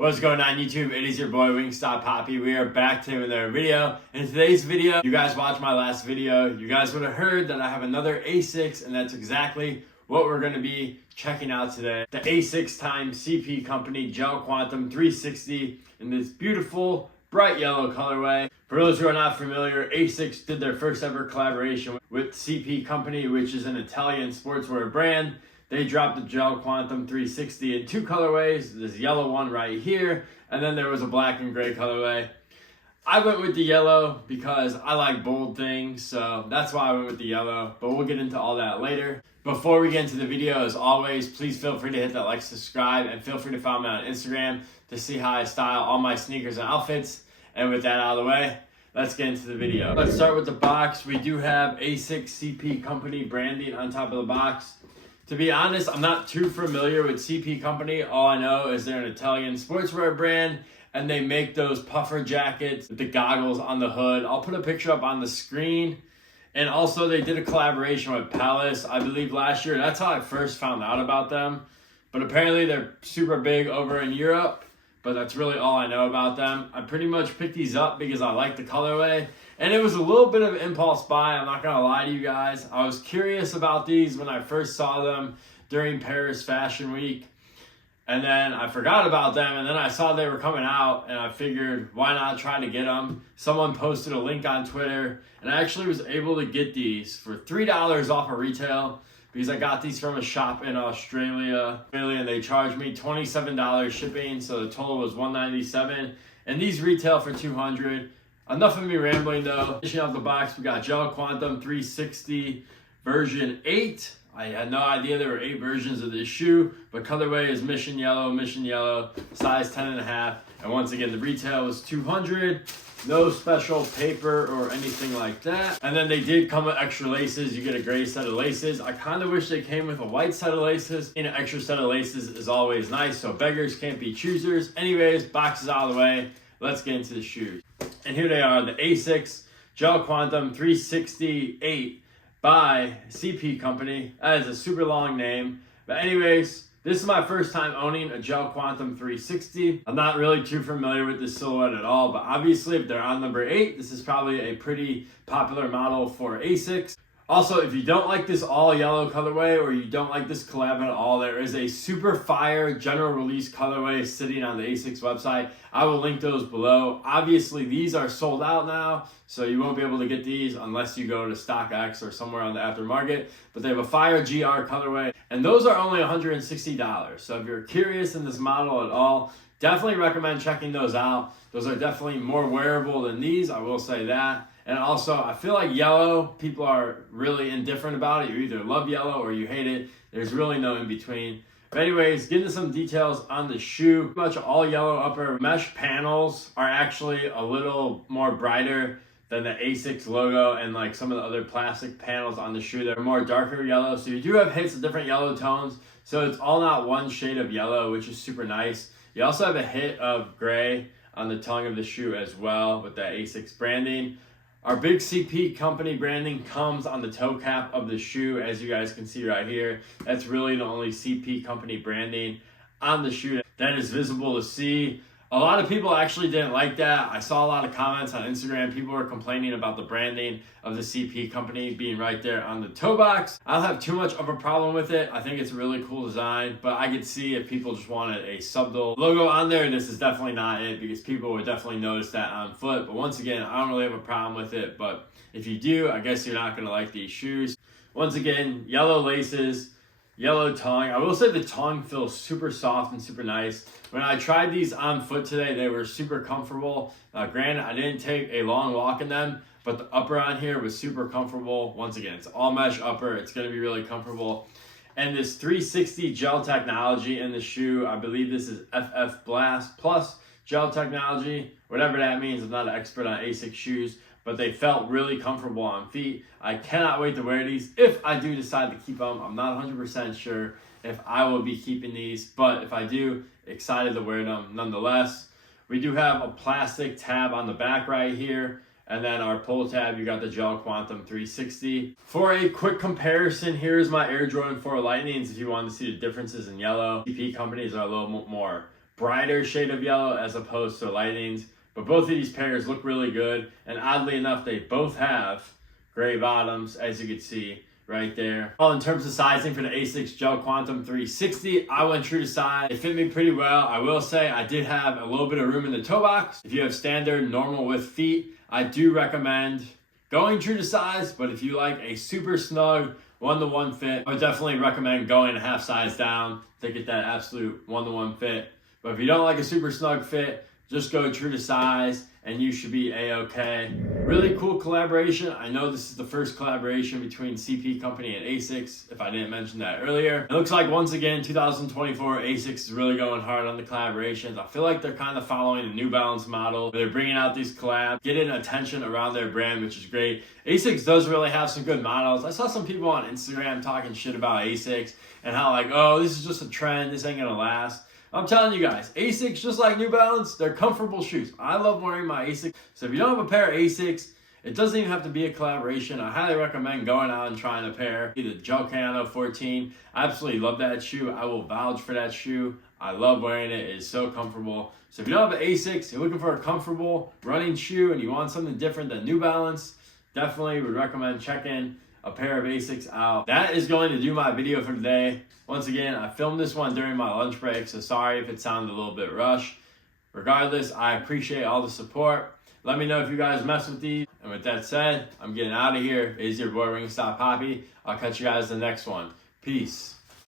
What's going on YouTube? It is your boy Wingstop Poppy. We are back to another video. In today's video, you guys watched my last video. You guys would have heard that I have another Asics, and that's exactly what we're going to be checking out today. The Asics x CP Company Gel Quantum 360 in this beautiful bright yellow colorway. For those who are not familiar, Asics did their first ever collaboration with CP Company, which is an Italian sportswear brand. They dropped the Gel Quantum 360 in two colorways, this yellow one right here, and then there was a black and gray colorway. I went with the yellow because I like bold things, so that's why I went with the yellow, but we'll get into all that later. Before we get into the video, as always, please feel free to hit that like, subscribe, and feel free to follow me on Instagram to see how I style all my sneakers and outfits. And with that out of the way, let's get into the video. Let's start with the box. We do have Asics CP Company branding on top of the box. To be honest, I'm not too familiar with CP Company. All I know is they're an Italian sportswear brand and they make those puffer jackets with the goggles on the hood. I'll put a picture up on the screen. And also they did a collaboration with Palace, I believe last year. That's how I first found out about them. But apparently they're super big over in Europe, but that's really all I know about them. I pretty much picked these up because I like the colorway. And it was a little bit of an impulse buy, I'm not gonna lie to you guys. I was curious about these when I first saw them during Paris Fashion Week. And then I forgot about them, and then I saw they were coming out, and I figured, why not try to get them? Someone posted a link on Twitter, and I actually was able to get these for $3 off of retail because I got these from a shop in Australia. And they charged me $27 shipping, so the total was $197. And these retail for $200. Enough of me rambling though. Finishing off the box, we got Gel Quantum 360 version 8. I had no idea there were 8 versions of this shoe, but colorway is mission yellow, size 10.5. And once again, the retail was $200. No special paper or anything like that. And then they did come with extra laces. You get a gray set of laces. I kind of wish they came with a white set of laces. An extra set of laces is always nice, so beggars can't be choosers. Anyways, box is out of the way. Let's get into the shoes. And here they are, the Asics Gel Quantum 368 by CP Company. That is a super long name. But anyways, this is my first time owning a Gel Quantum 360. I'm not really too familiar with this silhouette at all, but obviously if they're on number 8, this is probably a pretty popular model for Asics. Also, if you don't like this all yellow colorway or you don't like this collab at all, there is a super fire general release colorway sitting on the Asics website. I will link those below. Obviously, these are sold out now, so you won't be able to get these unless you go to StockX or somewhere on the aftermarket. But they have a fire GR colorway, and those are only $160. So if you're curious in this model at all, definitely recommend checking those out. Those are definitely more wearable than these, I will say that. And also, I feel like yellow, people are really indifferent about it. You either love yellow or you hate it. There's really no in between. But anyways, getting to some details on the shoe. Pretty much all yellow upper. Mesh panels are actually a little more brighter than the Asics logo and like some of the other plastic panels on the shoe. They're more darker yellow. So you do have hits of different yellow tones. So it's all not one shade of yellow, which is super nice. You also have a hit of gray on the tongue of the shoe as well with that Asics branding. Our big CP Company branding comes on the toe cap of the shoe, as you guys can see right here. That's really the only CP Company branding on the shoe that is visible to see. A lot of people actually didn't like that. I saw a lot of comments on Instagram. People were complaining about the branding of the CP Company being right there on the toe box. I don't have too much of a problem with it. I think it's a really cool design, but I could see if people just wanted a subtle logo on there, this is definitely not it because people would definitely notice that on foot. But once again, I don't really have a problem with it, but if you do, I guess you're not gonna like these shoes. Once again, yellow laces, yellow tongue. I will say the tongue feels super soft and super nice. When I tried these on foot today, they were super comfortable. Granted, I didn't take a long walk in them, but the upper on here was super comfortable. Once again, it's all mesh upper. It's gonna be really comfortable. And this 360 gel technology in the shoe, I believe this is FF Blast Plus gel technology, whatever that means. I'm not an expert on Asics shoes, but they felt really comfortable on feet. I cannot wait to wear these if I do decide to keep them. I'm not 100% sure if I will be keeping these, but if I do, excited to wear them nonetheless. We do have a plastic tab on the back right here, and then our pull tab, you got the Gel Quantum 360. For a quick comparison, here's my Air Jordan 4 Lightnings if you want to see the differences in yellow. CP companies are a little more brighter shade of yellow as opposed to Lightning's. But both of these pairs look really good. And oddly enough, they both have gray bottoms, as you can see right there. Well, in terms of sizing for the Asics Gel Quantum 360, I went true to size. It fit me pretty well. I will say I did have a little bit of room in the toe box. If you have standard, normal width feet, I do recommend going true to size. But if you like a super snug 1-to-1 fit, I would definitely recommend going a half size down to get that absolute 1-to-1 fit. But if you don't like a super snug fit, just go true to size and you should be a-okay. Really cool collaboration. I know this is the first collaboration between CP Company and Asics, if I didn't mention that earlier. It looks like once again, 2024, Asics is really going hard on the collaborations. I feel like they're kind of following the New Balance model. They're bringing out these collabs, getting attention around their brand, which is great. Asics does really have some good models. I saw some people on Instagram talking shit about Asics and how like, oh, this is just a trend, this ain't gonna last. I'm telling you guys, Asics, just like New Balance, they're comfortable shoes. I love wearing my Asics. So if you don't have a pair of Asics, it doesn't even have to be a collaboration. I highly recommend going out and trying a pair. The Gel Cano 14. I absolutely love that shoe. I will vouch for that shoe. I love wearing it. It is so comfortable. So if you don't have an Asics, you're looking for a comfortable running shoe and you want something different than New Balance, definitely would recommend checking a pair of Asics out. That is going to do my video for today. Once again, I filmed this one during my lunch break, so sorry if it sounded a little bit rushed. Regardless, I appreciate all the support. Let me know if you guys mess with these. And with that said, I'm getting out of here. It is your boy Wingstop Poppy. I'll catch you guys in the next one. Peace.